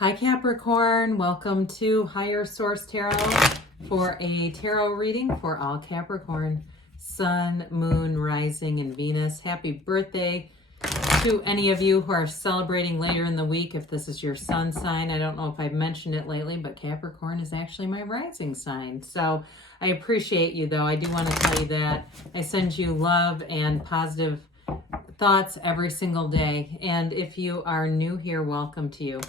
Hi Capricorn, welcome to Higher Source Tarot for a tarot reading for all Capricorn, Sun, Moon, Rising, and Venus. Happy birthday to any of you who are celebrating later in the week. If this is your sun sign, I don't know if I've mentioned it lately, but Capricorn is actually my rising sign. So I appreciate you though. I do want to tell you that I send you love and positive thoughts every single day. And if you are new here, welcome to you.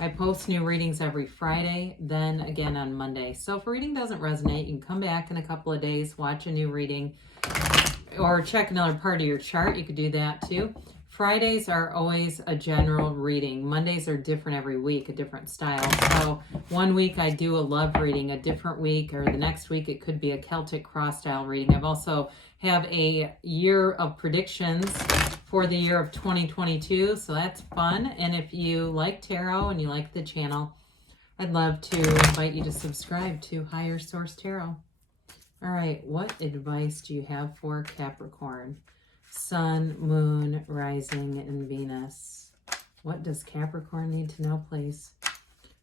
I post new readings every Friday, then again on Monday. So if a reading doesn't resonate, you can come back in a couple of days, watch a new reading, or check another part of your chart. You could do that too. Fridays are always a general reading. Mondays are different every week, a different style. So one week I do a love reading, a different week, or the next week it could be a Celtic cross style reading. I've also have a year of predictions for the year of 2022, so that's fun. And if you like tarot and you like the channel, I'd love to invite you to subscribe to Higher Source Tarot. All right, what advice do you have for Capricorn? Sun, Moon, Rising, and Venus. What does Capricorn need to know, please,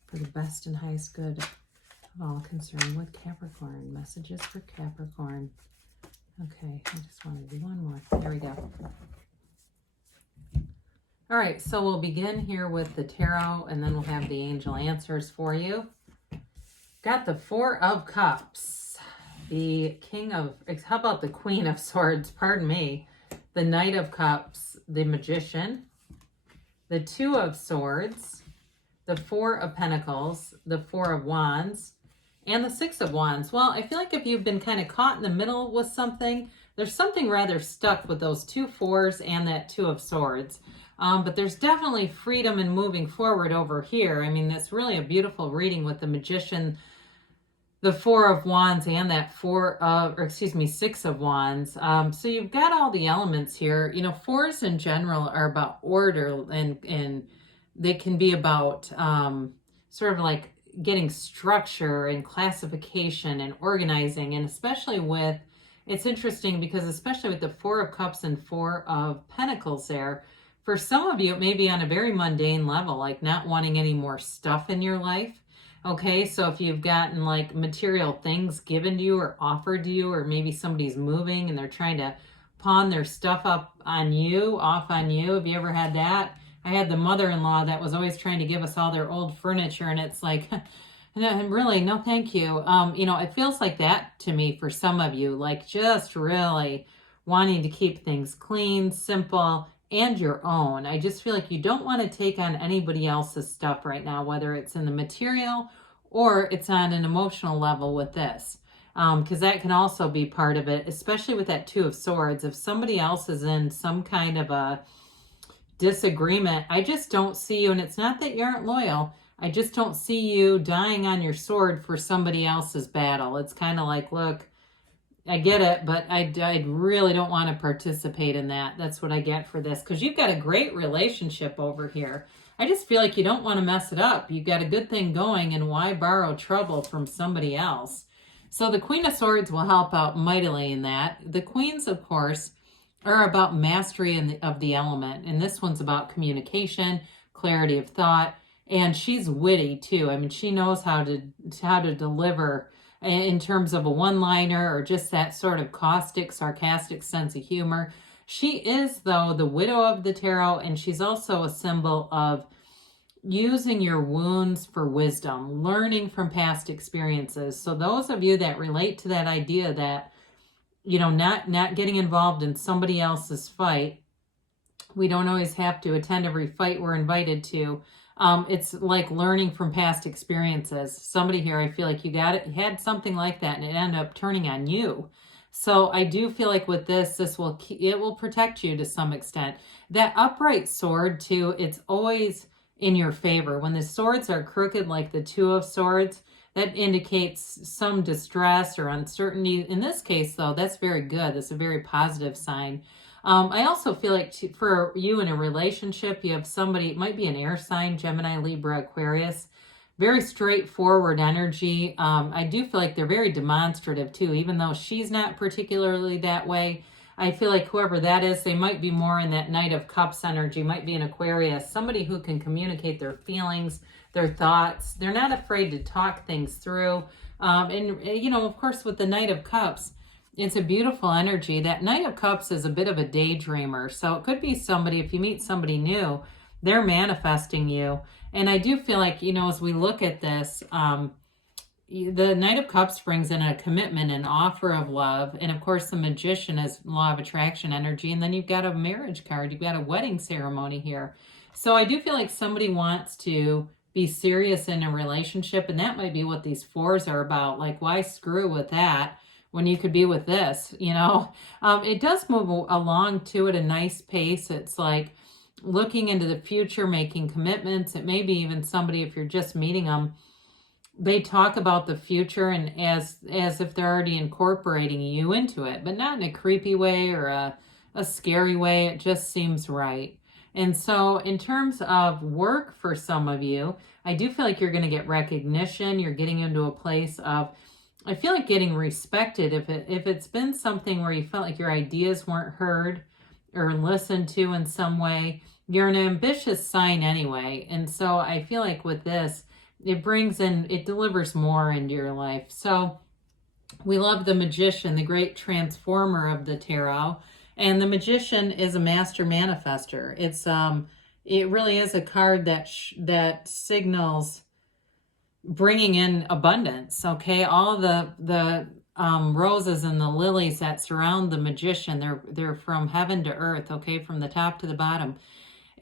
for the best and highest good of all concerned with Capricorn? Messages for Capricorn. Okay, I just want to do one more. There we go. All right, so we'll begin here with the tarot, and then we'll have the angel answers for you. Got the Four of Cups, the King of, how about the Queen of Swords, pardon me, the Knight of Cups, the Magician, the Two of Swords, the Four of Pentacles, the Four of Wands, and the Six of Wands. Well, I feel like if you've been kind of caught in the middle with something, there's something rather stuck with those two fours and that Two of Swords. But there's definitely freedom in moving forward over here. I mean, it's really a beautiful reading with the Magician, the Four of Wands, and that Six of Wands. So you've got all the elements here. You know, fours in general are about order, and they can be about sort of like getting structure and classification and organizing. And especially with, it's interesting because especially with the Four of Cups and Four of Pentacles there, for some of you, it may be on a very mundane level, like not wanting any more stuff in your life. Okay, so if you've gotten like material things given to you or offered to you, or maybe somebody's moving and they're trying to pawn their stuff off on you. Have you ever had that? I had the mother-in-law that was always trying to give us all their old furniture, and it's like, really, no thank you. You know, it feels like that to me for some of you, like just really wanting to keep things clean, simple, and your own. I just feel like you don't want to take on anybody else's stuff right now, whether it's in the material or it's on an emotional level with this. Because that can also be part of it, especially with that Two of Swords. If somebody else is in some kind of a disagreement, I just don't see you, and it's not that you aren't loyal, I just don't see you dying on your sword for somebody else's battle. It's kind of like, look, I get it, but I really don't want to participate in that. That's what I get for this, because you've got a great relationship over here. I just feel like you don't want to mess it up. You've got a good thing going, and why borrow trouble from somebody else? So the Queen of Swords will help out mightily in that. The Queens, of course, are about mastery of the element, and this one's about communication, clarity of thought, and she's witty too. I mean, she knows how to deliver in terms of a one-liner or just that sort of caustic, sarcastic sense of humor. She is, though, the widow of the tarot, and she's also a symbol of using your wounds for wisdom, learning from past experiences. So those of you that relate to that idea that, you know, not getting involved in somebody else's fight, we don't always have to attend every fight we're invited to. It's like learning from past experiences. Somebody here, I feel like you had something like that and it ended up turning on you. So I do feel like with this will protect you to some extent. That upright sword too, it's always in your favor. When the swords are crooked, like the Two of Swords, that indicates some distress or uncertainty. In this case though, that's very good. That's a very positive sign. I also feel like for you in a relationship, you have somebody, it might be an air sign, Gemini, Libra, Aquarius, very straightforward energy. I do feel like they're very demonstrative too, even though she's not particularly that way. I feel like whoever that is, they might be more in that Knight of Cups energy, might be an Aquarius, somebody who can communicate their feelings, their thoughts. They're not afraid to talk things through. And, you know, of course, with the Knight of Cups, it's a beautiful energy. That Knight of Cups is a bit of a daydreamer. So it could be somebody, if you meet somebody new, they're manifesting you. And I do feel like, you know, as we look at this, the Knight of Cups brings in a commitment, an offer of love. And of course, the Magician is law of attraction energy. And then you've got a marriage card. You've got a wedding ceremony here. So I do feel like somebody wants to be serious in a relationship. And that might be what these fours are about. Like, why screw with that when you could be with this, you know? It does move along too at a nice pace. It's like looking into the future, making commitments. It may be even somebody, if you're just meeting them, they talk about the future and as if they're already incorporating you into it, but not in a creepy way or a scary way. It just seems right. And so in terms of work for some of you, I do feel like you're going to get recognition. You're getting into a place of, I feel like getting respected. If it's been something where you felt like your ideas weren't heard or listened to in some way, you're an ambitious sign anyway. And so I feel like with this, it brings in, it delivers more into your life. So we love the Magician, the great transformer of the tarot. And the Magician is a master manifester. It's it really is a card that signals bringing in abundance. Okay, all the roses and the lilies that surround the Magician, they're from heaven to earth. Okay, from the top to the bottom.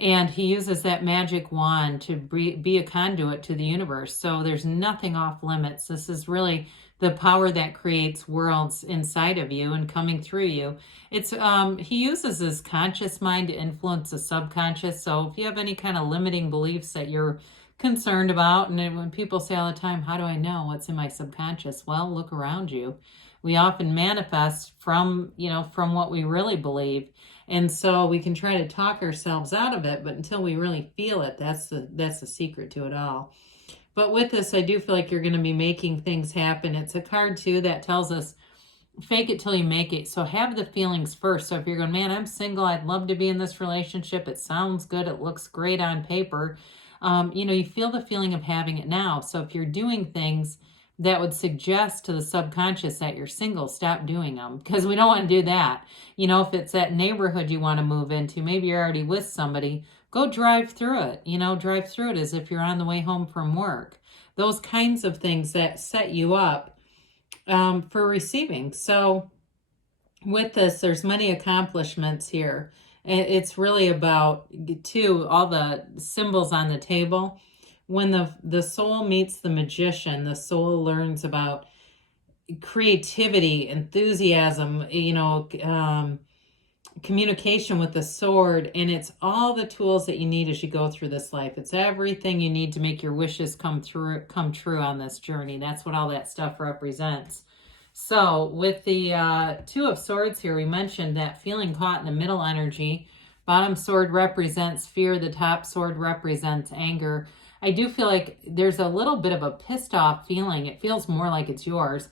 And he uses that magic wand to be a conduit to the universe. So there's nothing off limits. This is really the power that creates worlds inside of you and coming through you. It's he uses his conscious mind to influence the subconscious. So if you have any kind of limiting beliefs that you're concerned about, and when people say all the time, how do I know what's in my subconscious? Well, look around you. We often manifest from, you know, from what we really believe. And so we can try to talk ourselves out of it, but until we really feel it, that's the secret to it all. But with this, I do feel like you're going to be making things happen. It's a card too that tells us, fake it till you make it. So have the feelings first. So if you're going, man, I'm single, I'd love to be in this relationship. It sounds good. It looks great on paper. You know, you feel the feeling of having it now. So if you're doing things that would suggest to the subconscious that you're single, stop doing them, because we don't want to do that. You know, if it's that neighborhood you want to move into, maybe you're already with somebody, go drive through it. You know, drive through it as if you're on the way home from work. Those kinds of things that set you up for receiving. So with this, there's many accomplishments here. It's really about, too, all the symbols on the table. When the soul meets the Magician, the soul learns about creativity, enthusiasm, you know, communication with the sword, and it's all the tools that you need as you go through this life. It's everything you need to make your wishes come true on this journey. That's what all that stuff represents. So with the Two of Swords here, we mentioned that feeling caught in the middle energy. Bottom sword represents fear. The top sword represents anger. I do feel like there's a little bit of a pissed off feeling. It feels more like it's yours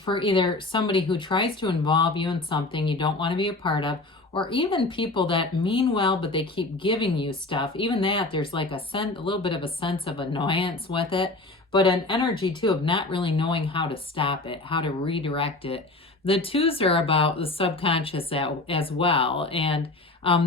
for either somebody who tries to involve you in something you don't want to be a part of, or even people that mean well, but they keep giving you stuff. Even that, there's like a little bit of a sense of annoyance with it, but an energy too of not really knowing how to stop it, how to redirect it. The twos are about the subconscious as well, and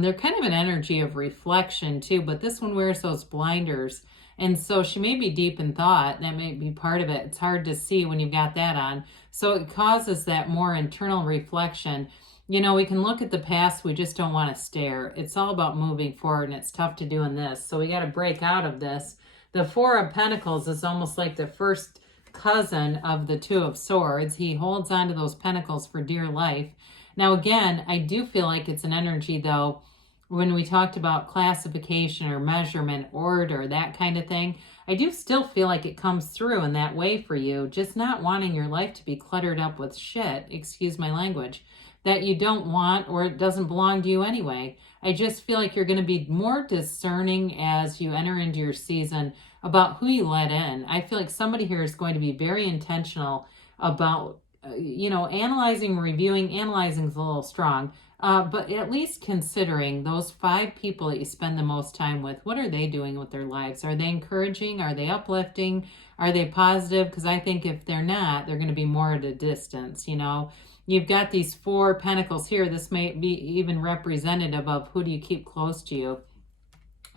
they're kind of an energy of reflection too, but this one wears those blinders. And so she may be deep in thought. That may be part of it. It's hard to see when you've got that on. So it causes that more internal reflection. You know, we can look at the past. We just don't want to stare. It's all about moving forward, and it's tough to do in this. So we got to break out of this. The Four of Pentacles is almost like the first cousin of the Two of Swords. He holds on to those pentacles for dear life. Now, again, I do feel like it's an energy, though, when we talked about classification or measurement, order, that kind of thing, I do still feel like it comes through in that way for you, just not wanting your life to be cluttered up with shit, excuse my language, that you don't want or it doesn't belong to you anyway. I just feel like you're going to be more discerning as you enter into your season about who you let in. I feel like somebody here is going to be very intentional about, you know, analyzing, reviewing. Analyzing is a little strong. But at least considering those 5 people that you spend the most time with, what are they doing with their lives? Are they encouraging? Are they uplifting? Are they positive? Because I think if they're not, they're going to be more at a distance, you know. You've got these 4 pentacles here. This may be even representative of who do you keep close to you.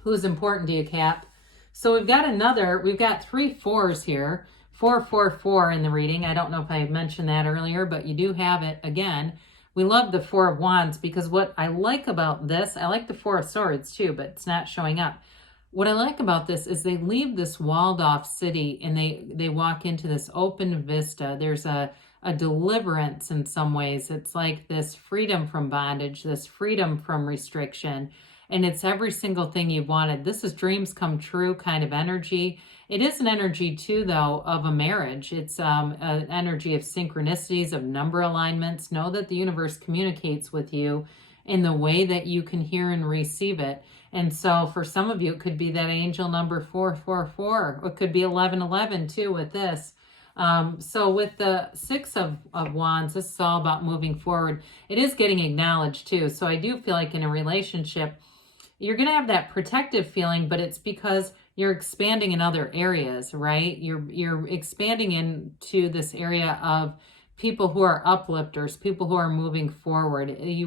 Who's important to you, Cap? So we've got 3 4s here. 4, 4, 4 in the reading. I don't know if I mentioned that earlier, but you do have it again. We love the 4 of Wands because what I like about this, I like the 4 of Swords too, but it's not showing up. What I like about this is they leave this walled off city and they walk into this open vista. There's a deliverance in some ways. It's like this freedom from bondage, this freedom from restriction. And it's every single thing you've wanted. This is dreams come true kind of energy. It is an energy too, though, of a marriage. It's an energy of synchronicities, of number alignments. Know that the universe communicates with you in the way that you can hear and receive it. And so for some of you, it could be that angel number 444. It could be 1111 too with this. So with the 6 of Wands, this is all about moving forward. It is getting acknowledged too. So I do feel like in a relationship, you're going to have that protective feeling, but it's because you're expanding in other areas, right? You're expanding into this area of people who are uplifters, people who are moving forward. You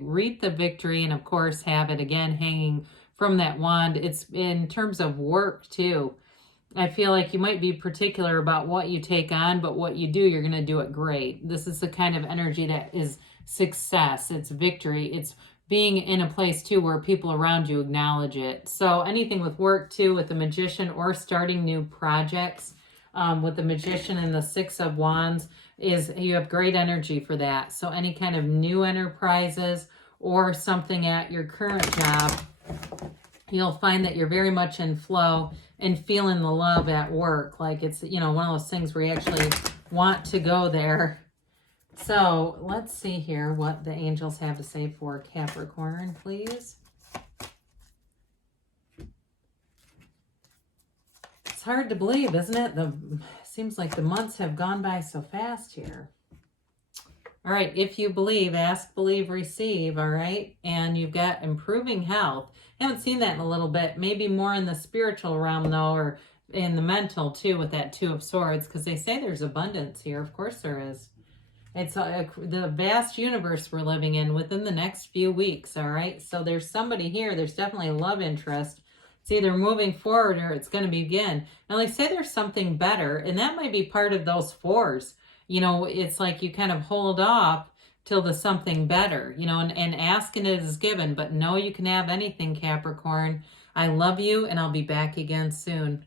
reap the victory and of course have it again hanging from that wand. It's in terms of work too. I feel like you might be particular about what you take on, but what you do, you're going to do it great. This is the kind of energy that is success. It's victory. It's being in a place too where people around you acknowledge it. So anything with work too, with the Magician or starting new projects, with the Magician and the 6 of Wands, is you have great energy for that. So any kind of new enterprises or something at your current job, you'll find that you're very much in flow and feeling the love at work. Like it's, you know, one of those things where you actually want to go there. So let's see here what the angels have to say for Capricorn, please. It's hard to believe, isn't it? Seems like the months have gone by so fast here. All right, if you believe, ask, believe, receive, all right? And you've got improving health. I haven't seen that in a little bit. Maybe more in the spiritual realm, though, or in the mental, too, with that 2 of Swords, because they say there's abundance here. Of course there is. It's the vast universe we're living in within the next few weeks, all right? So there's somebody here. There's definitely a love interest. It's either moving forward or it's going to begin. Now, they say there's something better, and that might be part of those 4s. You know, it's like you kind of hold off till the something better, you know, and asking it is given, but know you can have anything, Capricorn. I love you, and I'll be back again soon.